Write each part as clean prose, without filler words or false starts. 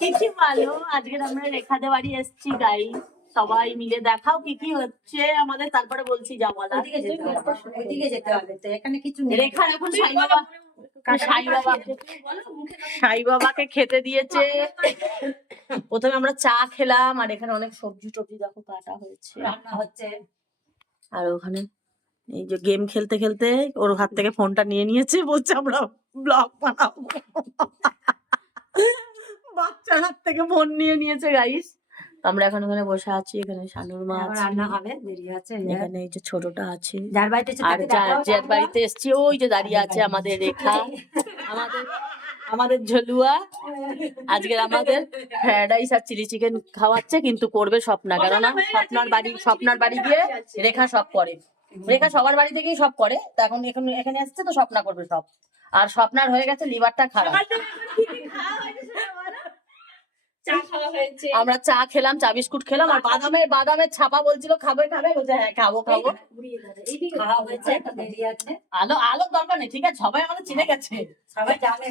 কিছু ভালো। আজকে আমরা রেখাদের বাড়ি এসেছি গাই, সবাই মিলে দেখাও কি কি হচ্ছে আমাদের, তারপরে বলছি যা বলা। ওইদিকে যেতে হবে তো, এখানে কিছু নেই। রেখার এখন সাই বাবাকে খেতে দিয়েছে। প্রথমে আমরা চা খেলাম, আর এখানে অনেক সবজি টবজি দেখো কাটা হয়েছে, রান্না হচ্ছে। আর ওখানে এই যে গেম খেলতে খেলতে ওর হাত থেকে ফোনটা নিয়ে নিয়েছে, বলছে আমরা ব্লগ বানাবো। বাচ্চার হাত থেকে ফোন নিয়ে নিয়েছে গাইস। আমরা এখন ওখানে বসে আছি, এখানে শানুর মা আছে, রান্না হবে, দেরি আছে। এখানে এই যে ছোটটা আছে, যার বাড়িতে আর যার বাড়িতে এসছি ওই যে দাঁড়িয়ে আছে আমাদের রেখা, আমাদের ঝলুয়া। আজকের আমাদের ফ্রাইড রাইস আর চিলি চিকেন খাওয়াচ্ছে, কিন্তু করবে স্বপ্না, কেননা স্বপ্নার বাড়ি গিয়ে রেখা সব করে। রেখা সবার বাড়ি থেকেই সব করে, তো এখন এখানে আসছে তো স্বপ্না করবে সব। আর স্বপ্নার হয়ে গেছে লিভারটা খারাপ। আমরা চা খেলাম, চা বিস্কুট খেলাম, আর বাদামের ছাপা বলছিল খাবে বলছে হ্যাঁ খাবো। আলো দরকার নেই, ঠিক আছে, সবাই আমাদের চিনে গেছে, সবাই জানে।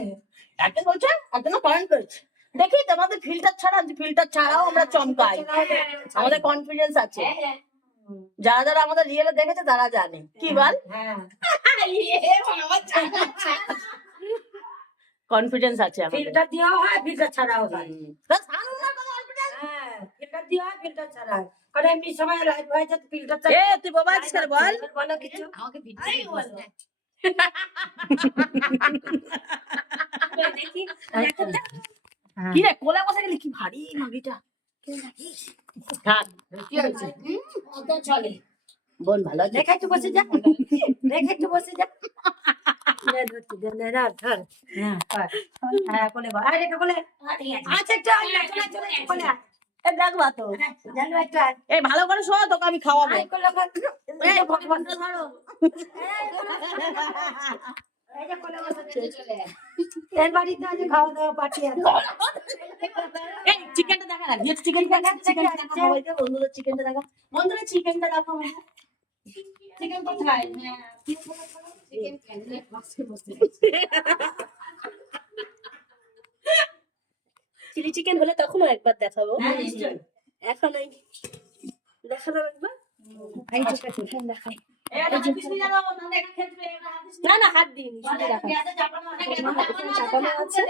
একজন বলছে একজন কমেন্ট করেছে, দেখি তোমাদের ফিল্টার ছাড়াও আমরা চমকাই, আমাদের কনফিডেন্স আছে। যারা আমাদের রিয়েলে দেখেছে তারা জানে কি বল, কনফিডেন্স আছে। ফিল্টার দেওয়া হয়, ফিল্টার ছাড়াও হয়। ফিল্টার দেওয়া হয়, ফিল্টার ছাড়া হয়। কারণ এমনি সময় লাইভ হয়েছে ফিল্টার ছাড়া। তুই বাবা আছিস বল, বলো কিছু। আমাকে ভিডিও বল দেখি। কি রে কোলে বসে গেলি, কি ভারী মাগিটা। চলে বোন ভালো আছে, রেখে একটু বসে যা, রেখে একটু বসে যা। হ্যাঁ কোলে বল, আয় রেখে কোলে। আচ্ছা একটু কোলে আয়। দেখবা তো জানো একটা এই ভালো করে শোয়া, তোকে আমি খাওয়াবো। এই ভগবানটা ধরো। এই যে কোলে বসে চলে এর বাড়িতে আজ খাওয়া দাওয়া পার্টি আছে। এই চিকেনটা দেখা না, চিকেনটা দেখা সবাইকে, বন্ধুদের চিকেনটা দেখা, বন্ধুরা চিকেনটা দেখো। চিকেন কোথায়? চিকেন ক্যান্ডি চিলি চিকেন হলে তখন একবার দেখাবো, এখন দেখালাম একবার। দেখাই না হাত দিইনি, শুধু চাপানো আছে।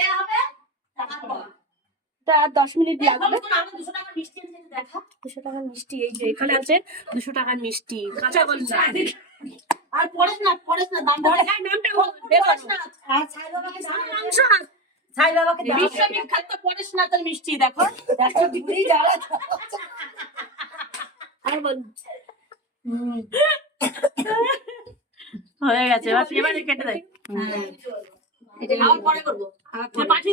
তা 10 মিনিট লাগবে। 200 টাকার মিষ্টি, এই যে এখানে আছে 200 টাকার মিষ্টি, কাঁচা গোল্লা। আর পড়েছ না দাম ধরে নামটা বল, আর ছাই বাবাকে দাও। মাংস ছাই বাবাকে দাও। বিশ্ববিখ্যাত পড়েছ না তোর মিষ্টি, দেখো দেখো ঘুরি যারা। আর বল। হয়ে গেছে, এবার এবারে কেটে দেয়। এটা আবার পরে করবো।